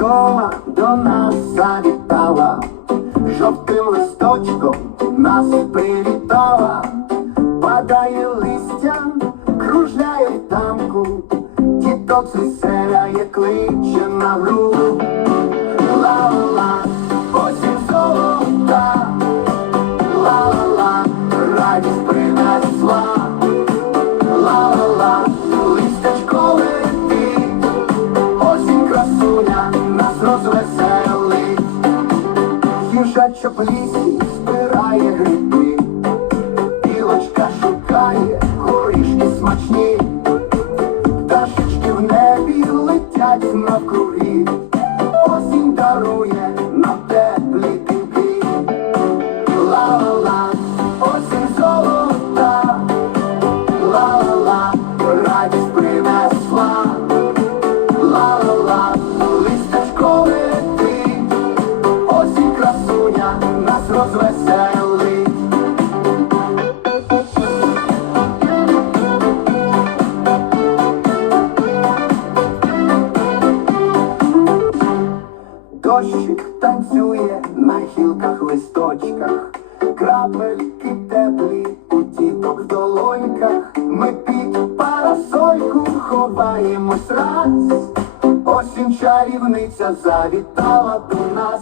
Школа до нас завітала, жовтим листочком нас привітала, падає листя, кружляє в тамку, діток звеселяє кличе на руку. В лісі збирає гриби, Дощик танцює на гілках листочках, крапельки теплі у діток в долоньках. Ми під парасольку ховаємось раз. Осінь чарівниця завітала до нас,